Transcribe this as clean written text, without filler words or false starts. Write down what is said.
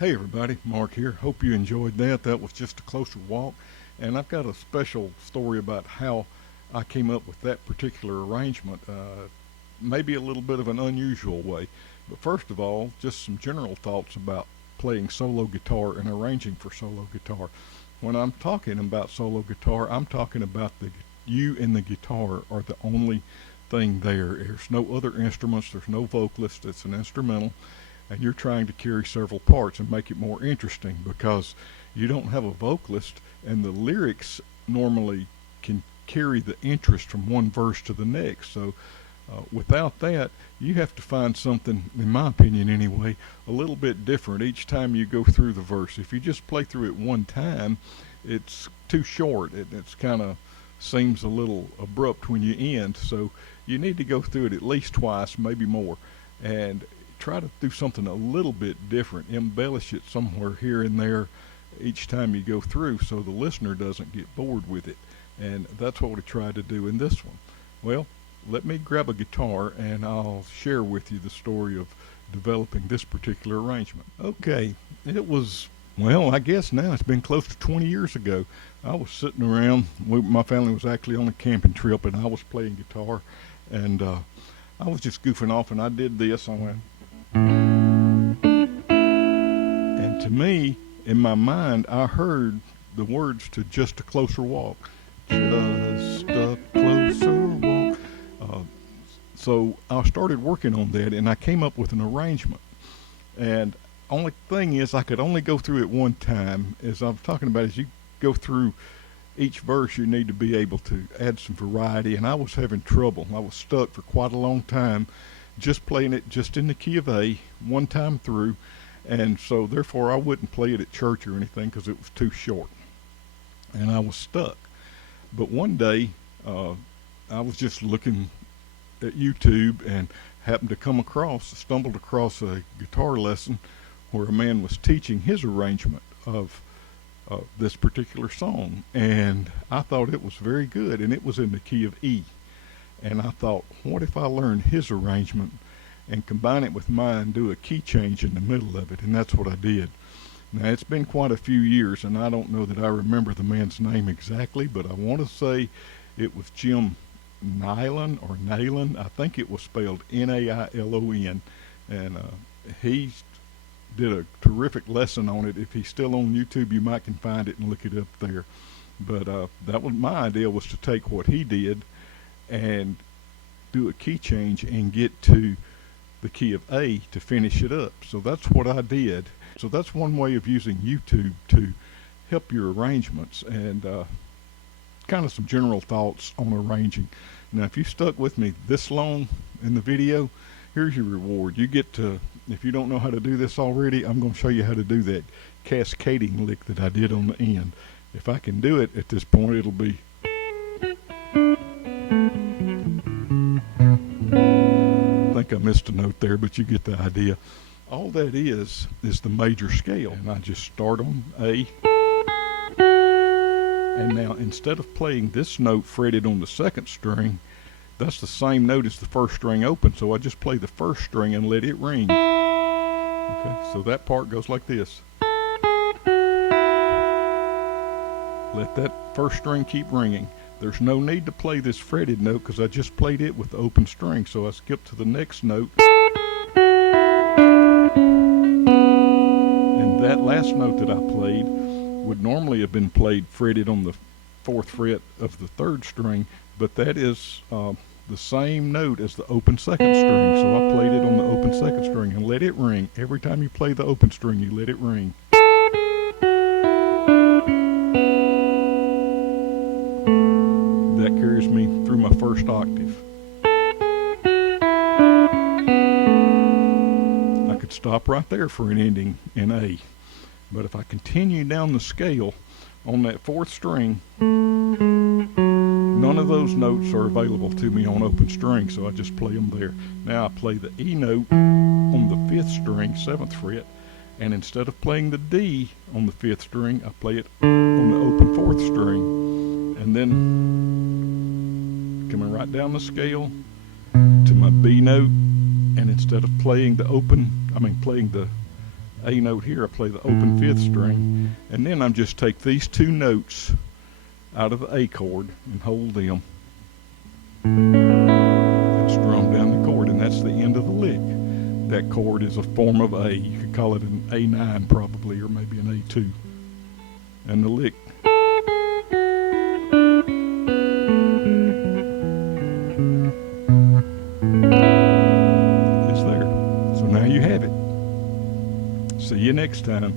Hey everybody, Mark here. Hope you enjoyed that. That was just a closer walk. And I've got a special story about how I came up with that particular arrangement. Maybe a little bit of an unusual way. But first of all, just some general thoughts about playing solo guitar and arranging for solo guitar. When I'm talking about solo guitar, I'm talking about you and the guitar are the only thing there. There's no other instruments, there's no vocalist, it's an instrumental. And you're trying to carry several parts and make it more interesting because you don't have a vocalist, and the lyrics normally can carry the interest from one verse to the next. So without that, you have to find something, in my opinion anyway, a little bit different each time you go through the verse. If you just play through it one time, it's too short. It's kind of seems a little abrupt when you end. So you need to go through it at least twice, maybe more, and try to do something a little bit different, embellish it somewhere here and there each time you go through so the listener doesn't get bored with it. And that's what we tried to do in this one. Well, let me grab a guitar and I'll share with you the story of developing this particular arrangement. Okay, it was, well, I guess now it's been close to 20 years ago. I was sitting around, my family was actually on a camping trip, and I was playing guitar, and I was just goofing off, and I did this. I went, and to me, in my mind, I heard the words to Just a Closer Walk. Just a closer walk. So I started working on that, and I came up with an arrangement. And only thing is, I could only go through it one time. As I'm talking about, as you go through each verse, you need to be able to add some variety, and I was having trouble. I was stuck for quite a long time just playing it just in the key of A one time through, and so therefore I wouldn't play it at church or anything because it was too short, and I was stuck. But one day I was just looking at YouTube and happened to stumbled across a guitar lesson where a man was teaching his arrangement of this particular song, and I thought it was very good, and it was in the key of E. And I thought, what if I learn his arrangement and combine it with mine, do a key change in the middle of it? And that's what I did. Now, it's been quite a few years, and I don't know that I remember the man's name exactly, but I want to say it was Jim Nylon or Nylon. I think it was spelled Nailon, and he did a terrific lesson on it. If he's still on YouTube, you might can find it and look it up there. But that was my idea, was to take what he did and do a key change and get to the key of A to finish it up. So that's what I did. So that's one way of using YouTube to help your arrangements. And kind of some general thoughts on arranging. Now, if you stuck with me this long in the video, here's your reward. You get to, if you don't know how to do this already, I'm going to show you how to do that cascading lick that I did on the end. If I can do it at this point, it'll be. I think I missed a note there, but you get the idea. All that is the major scale. And I just start on A. And now, instead of playing this note fretted on the second string, that's the same note as the first string open, so I just play the first string and let it ring. Okay, so that part goes like this. Let that first string keep ringing. There's no need to play this fretted note because I just played it with the open string, so I skip to the next note. And that last note that I played would normally have been played fretted on the 4th fret of the 3rd string, but that is the same note as the open 2nd string, so I played it on the open 2nd string and let it ring. Every time you play the open string, you let it ring. That carries me through my first octave. I could stop right there for an ending in A. But if I continue down the scale on that 4th string, none of those notes are available to me on open string, so I just play them there. Now I play the E note on the 5th string, 7th fret, and instead of playing the D on the 5th string, I play it on the open 4th string. And then coming right down the scale to my B note, and instead of playing the playing the A note here, I play the open 5th string, and then I just take these two notes out of the A chord and hold them and strum down the chord, and that's the end of the lick. That chord is a form of A. You could call it an A9 probably, or maybe an A2. And the lick. Is there. So now you have it. See you next time.